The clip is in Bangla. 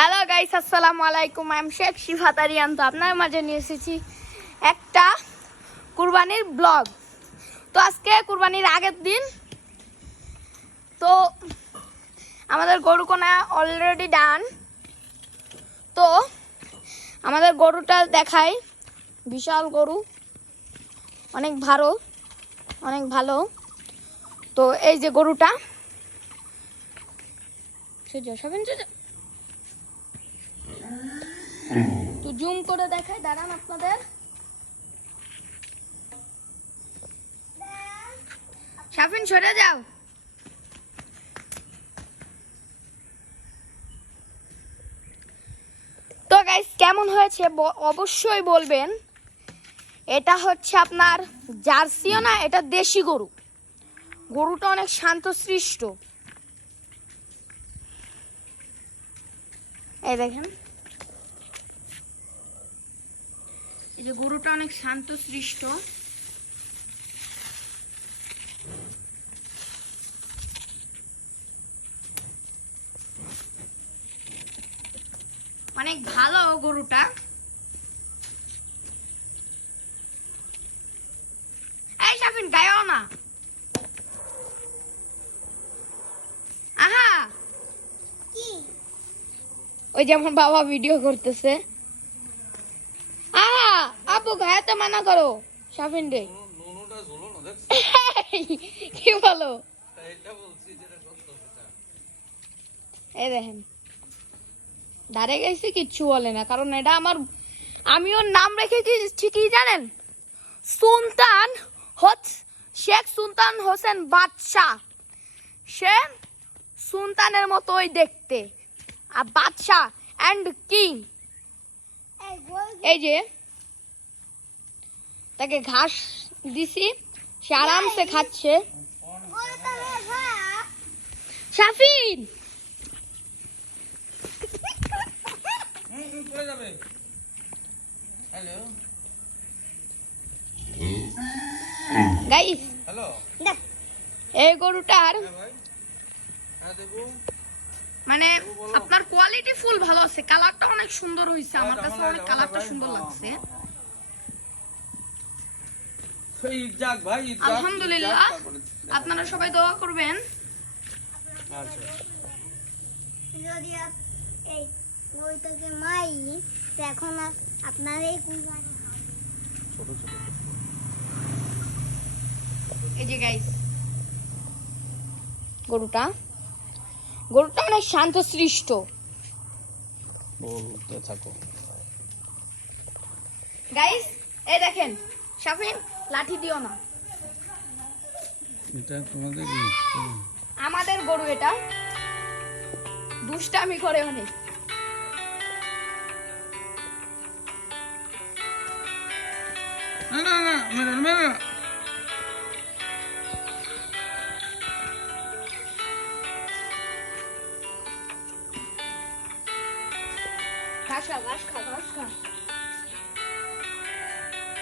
হ্যালো গাইস, আসসালামু আলাইকুম। I am Sheikh Shifat Ariyan. তো আপনার মাঝে নিয়ে এসেছি একটা কুরবানির ব্লগ। তো আজকে কুরবানির আগের দিন। তো আমাদের গরু কোনা অলরেডি ডান। তো আমাদের গরুটা দেখাই, বিশাল গরু, অনেক ভালো। তো এই যে গরুটা, তো জুম করে দেখাই, দাঁড়ান আপনাদের। শাফিন সরে যাও। তো গাইস, কেমন হয়েছে অবশ্যই বলবেন। এটা হচ্ছে আপনার জার্সিও না, এটা দেশি গরু। গরুটা অনেক শান্তশিষ্ট। এই দেখেন, এই যে গরুটা অনেক শান্তশিষ্ট। অনেক ভালো গরুটা। এই শাফিন, গায়ও না। আহা, ওই যে আমার বাবা ভিডিও করতেছে। আহা, আপু গায়াতে মানা করো শাফিন রে। কি বলো? এই দেখেন, দাঁড়ে গেছে, কিচ্ছু বলে না, কারণ এটা আমার, আমি ওর নাম রেখেছি কি জানেন? সুলতান শেখ সুলতান হোসেন বাদশাহ। সে সুলতানের মতোই দেখতে, আর বাদশাহ অ্যান্ড কিং। এই যে তাকে ঘাস দিছি, সে আরামসে খাচ্ছে। শাফিন, গাইস, এই গরুটার মানে আপনার কোয়ালিটি ফুল ভালো আছে, কালারটা অনেক সুন্দর হয়েছে। আমার কাছে অনেক কালারটা সুন্দর লাগছে। আলহামদুলিল্লাহ, আপনারা সবাই দোয়া করবেন। এই যে গাইস, গরুটা অনেক শান্তশিষ্ট। বলতে থাকো গাইস। এই দেখেন, শাফিন লাঠি দিও না, এটা আমাদের গরু, এটা দুষ্টামি করে অনেক। ঘাস খা।